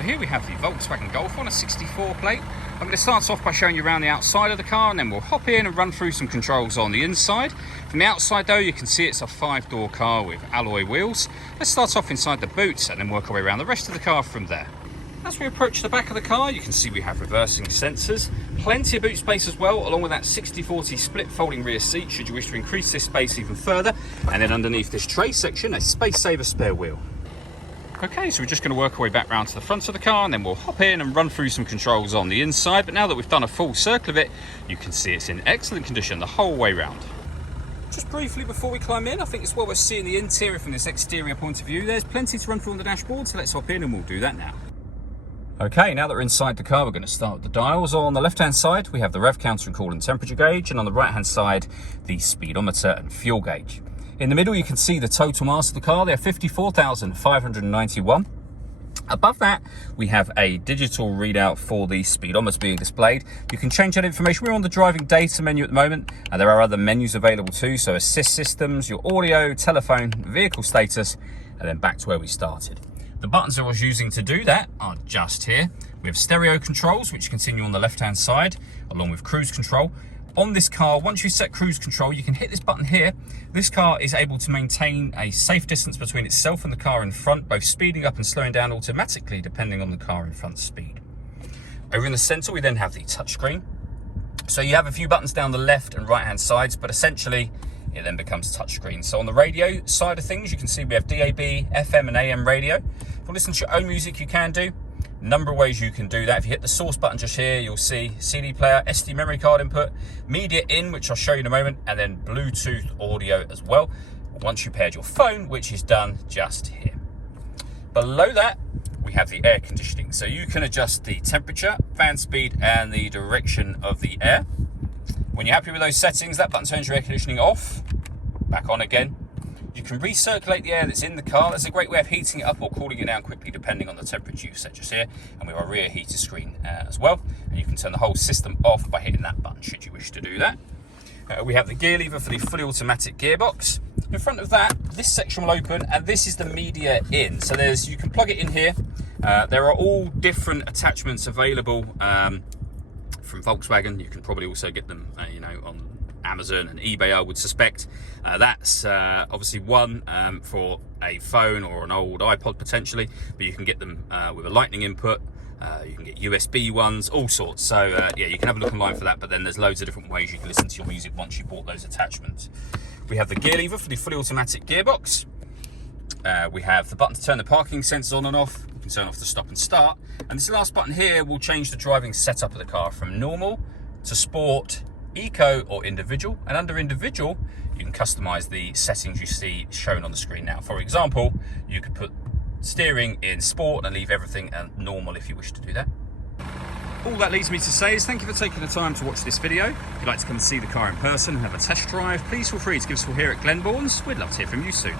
So here we have the Volkswagen Golf on a 64 plate. I'm going to start off by showing you around the outside of the car, and then we'll hop in and run through some controls on the inside. From the outside though, you can see it's a 5-door car with alloy wheels. Let's start off inside the boot and then work our way around the rest of the car from there. As we approach the back of the car, you can see we have reversing sensors, plenty of boot space as well, along with that 60/40 split folding rear seat should you wish to increase this space even further. And then underneath this tray section, a space saver spare wheel. Okay, so we're just going to work our way back round to the front of the car, and then we'll hop in and run through some controls on the inside. But now that we've done a full circle of it, you can see it's in excellent condition the whole way round. Just briefly before we climb in, I think it's what we're seeing the interior from this exterior point of view. There's plenty to run through on the dashboard, so let's hop in and we'll do that now. Okay, now that we're inside the car, we're going to start with the dials. On the left-hand side, we have the rev counter and coolant temperature gauge, and on the right-hand side, the speedometer and fuel gauge. In the middle, you can see the total mass of the car there, 54,591. Above that, we have a digital readout for the speedometer being displayed. You can change that information. We're on the driving data menu at the moment, and there are other menus available too. So assist systems, your audio, telephone, vehicle status, and then back to where we started. The buttons I was using to do that are just here. We have stereo controls, which continue on the left-hand side, along with cruise control. On this car, once you set cruise control, you can hit this button here. This car is able to maintain a safe distance between itself and the car in front, both speeding up and slowing down automatically depending on the car in front's speed. Over in the center, we then have the touchscreen. So you have a few buttons down the left and right-hand sides, but essentially it then becomes touchscreen. So on the radio side of things, you can see we have DAB, FM and AM radio. If you want to listen to your own music, you can do. Number of ways you can do that. If you hit the source button just here, you'll see CD player, SD memory card input, media in, which I'll show you in a moment, and then Bluetooth audio as well, once you paired your phone, which is done just here. Below that, we have the air conditioning. So you can adjust the temperature, fan speed, and the direction of the air. When you're happy with those settings, that button turns your air conditioning off, back on again. You can recirculate the air that's in the car. That's a great way of heating it up or cooling it down quickly depending on the temperature you've set just here. And we have a rear heater screen as well. And you can turn the whole system off by hitting that button should you wish to do that. We have the gear lever for the fully automatic gearbox. In front of that, this section will open, and this is the media in. So you can plug it in here. There are all different attachments available from Volkswagen. You can probably also get them on Amazon and eBay, I would suspect. That's obviously one for a phone or an old iPod potentially, but you can get them with a lightning input. You can get USB ones, all sorts. So yeah, you can have a look online for that, but then there's loads of different ways you can listen to your music once you bought those attachments. We have the gear lever for the fully automatic gearbox. We have the button to turn the parking sensors on and off. You can turn off the stop and start. And this last button here will change the driving setup of the car from normal to sport, eco or individual. And under individual, you can customize the settings you see shown on the screen now. For example, you could put steering in sport and leave everything normal if you wish to do that. All that leads me to say is thank you for taking the time to watch this video. If you'd like to come and see the car in person and have a test drive, please feel free to give us a call here at Glenbourne's. We'd love to hear from you soon.